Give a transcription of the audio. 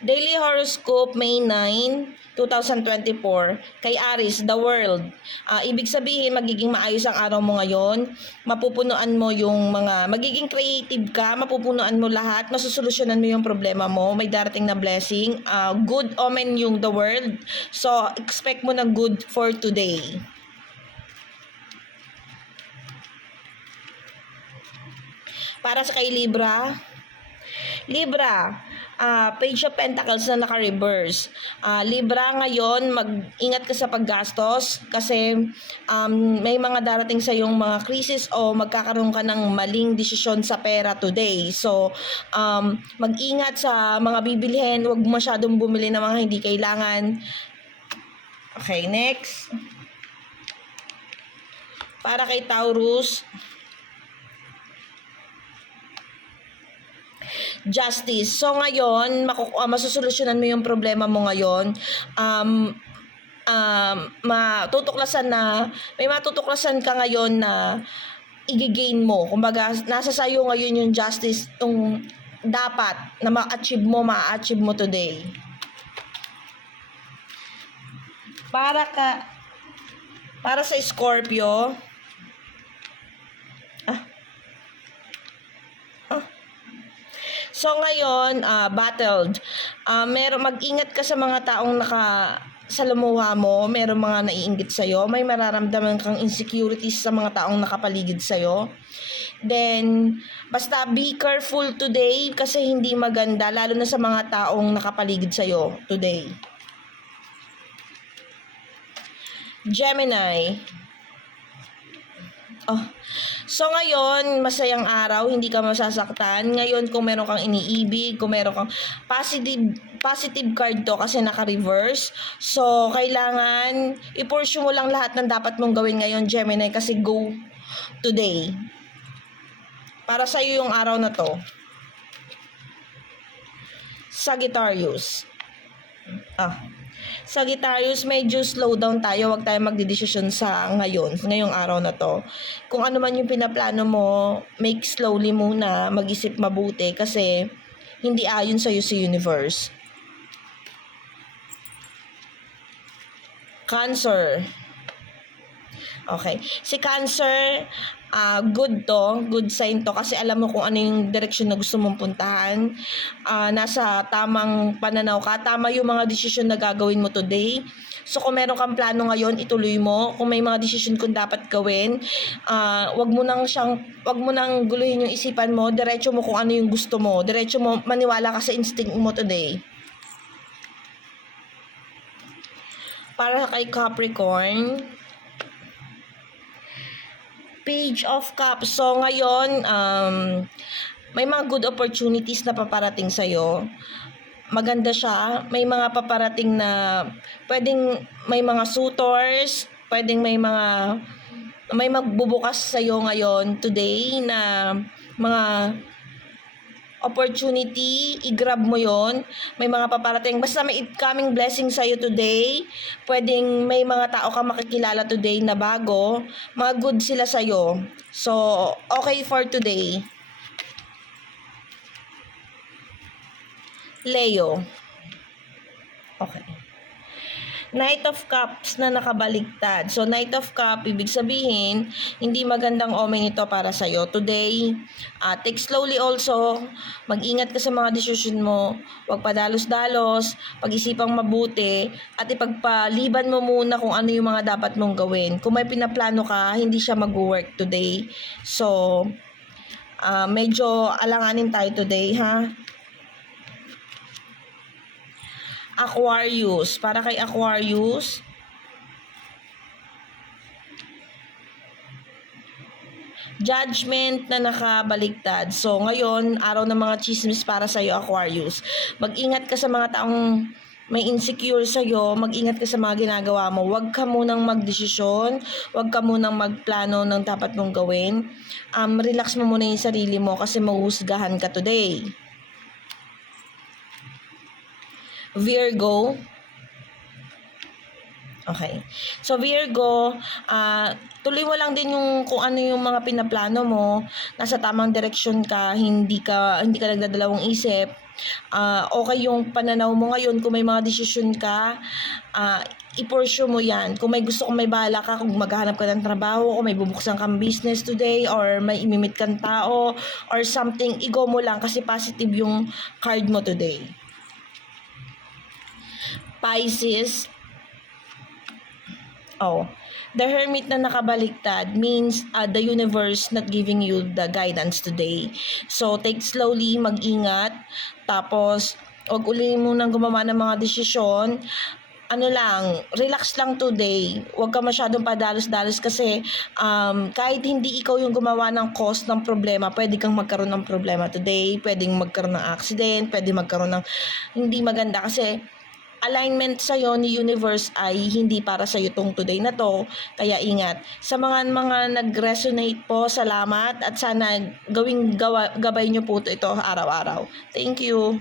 Daily Horoscope, May 9, 2024. Kay Aries, The World. Ibig sabihin, magiging maayos ang araw mo ngayon. Mapupunuan mo yung magiging creative ka, mapupunuan mo lahat, masusolusyonan mo yung problema mo, may darating na blessing. Good omen yung The World. So, expect mo na good for today. Para sa kay Libra, Page of Pentacles na naka-reverse. Libra, ngayon, mag-ingat ka sa paggastos kasi may mga darating sa yung mga krisis o magkakaroon ka ng maling desisyon sa pera today. So, mag-ingat sa mga bibilhin, huwag masyadong bumili ng mga hindi kailangan. Okay, next. Para kay Taurus, Justice. So ngayon, masusolusyonan mo yung problema mo ngayon. May matutuklasan ka ngayon na i-gain mo. Kumbaga, nasa sayo ngayon yung justice, yung dapat na ma-achieve mo today. Para sa Scorpio, so ngayon, battled. Mag-ingat ka sa mga taong sa lumuha mo, meron mga naiinggit sa'yo, may mararamdaman kang insecurities sa mga taong nakapaligid sa'yo. Then, basta be careful today kasi hindi maganda, lalo na sa mga taong nakapaligid sa'yo today. Gemini. So ngayon, masayang araw, hindi ka masasaktan. Ngayon, kung meron kang iniibig, kung meron kang positive card to kasi naka-reverse. So, kailangan i-pursue mo lang lahat ng dapat mong gawin ngayon, Gemini, kasi go today. Para sa'yo yung araw na to. Sagittarius. Sagittarius, medyo slow down tayo. Huwag tayo magdedesisyon sa ngayong araw na to. Kung ano man yung pinaplano mo, make slowly muna, mag-isip mabuti kasi hindi ayon sa'yo si universe. Cancer. Okay. Si Cancer, good sign to kasi alam mo kung ano yung direction na gusto mong puntahan. Nasa tamang pananaw ka, tama yung mga desisyon na gagawin mo today. So kung meron kang plano ngayon, ituloy mo. Kung may mga desisyon kung dapat gawin, wag mo nang guluhin yung isipan mo, diretso mo kung ano yung gusto mo. Diretso mo, maniwala ka sa instinct mo today. Para kay Capricorn, Page of Cups. So ngayon, may mga good opportunities na paparating sa'yo. Maganda siya. May mga paparating na pwedeng may mga suitors, pwedeng may magbubukas sa'yo ngayon today na mga opportunity, i-grab mo yon. May mga paparating, basta may incoming blessing sa'yo today. Pwedeng may mga tao ka makikilala today na bago, mga good sila sa'yo. So, okay for today. Leo. Okay. Knight of Cups na nakabaliktad. So, Knight of Cups, ibig sabihin, hindi magandang omen ito para sa'yo. Today, take slowly also. Mag-ingat ka sa mga desisyon mo. Huwag padalos-dalos. Pag-isipang mabuti. At ipagpaliban mo muna kung ano yung mga dapat mong gawin. Kung may pinaplano ka, hindi siya mag-work today. So, medyo alanganin tayo today, ha? Aquarius. Para kay Aquarius, Judgment na nakabaliktad. So, ngayon, araw ng mga chismis para sa'yo, Aquarius. Mag-ingat ka sa mga taong may insecure sa'yo. Mag-ingat ka sa mga ginagawa mo. Huwag ka munang magdesisyon. Huwag ka munang magplano ng dapat mong gawin. Relax mo muna yung sarili mo kasi mahuhusgahan ka today. Virgo. Okay. So Virgo, tuloy mo lang din yung kung ano yung mga pinaplano mo, nasa tamang direksyon ka, hindi ka nagdadalawang isip. Okay yung pananaw mo ngayon, kung may mga desisyon ka, i-pursue mo yan. Kung may gusto, kung may bahala ka, kung maghahanap ka ng trabaho, kung may bubuksan kang business today, or may imimit kang tao, or something, i-go mo lang kasi positive yung card mo today. Pisces, the Hermit na nakabaliktad means the universe not giving you the guidance today. So, take slowly, mag-ingat, tapos, huwag uli mo nang gumawa ng mga desisyon. Relax lang today. Huwag ka masyadong padalos-dalos kasi kahit hindi ikaw yung gumawa ng cause ng problema, pwede kang magkaroon ng problema today, pwedeng magkaroon ng accident, pwede magkaroon ng hindi maganda kasi alignment sa'yo ni universe ay hindi para sa'yo tong today na to, kaya ingat. Sa mga nag-resonate po, salamat at sana gabay nyo po ito araw-araw. Thank you.